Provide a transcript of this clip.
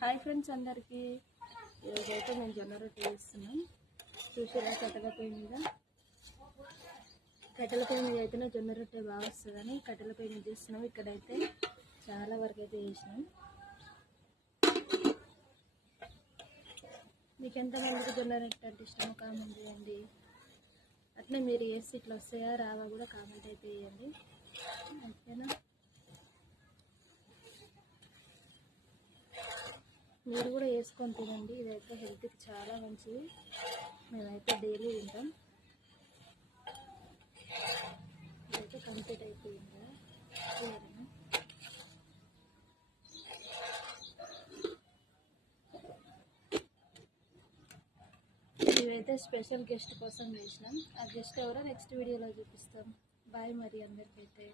Hi friends అందరికీ. ఈరోజైతే మేము జొన్న రొట్టె చేస్తున్నాం. చూసారా కట్టెల పొయ్యి మీద అయితేనే జొన్న రొట్టె బాగా వస్తుందని కట్టెల పొయ్యి మీద చేస్తున్నాం. ఇక్కడైతే చాలా వరకు అయితే చేసినాం. మీకు ఎంతమందికి జొన్న రొట్టె అంటే ఇష్టమో కామెంట్ చేయండి. అట్లే మీరు వేసి ఇట్లా వస్తాయా రావా కూడా కామెంట్ అయితే వేయండి. ఓకేనా? మీరు కూడా వేసుకొని తినండి. ఇదైతే హెల్త్కి చాలా మంచిది. మేమైతే డైలీ తింటాం. ఇదైతే కంప్లీట్ అయిపోయిందా? ఇవైతే స్పెషల్ గెస్ట్ కోసం వేసినాం. ఆ గెస్ట్ ఎవరో నెక్స్ట్ వీడియోలో చూపిస్తాం. బాయ్ మరి అందరికైతే.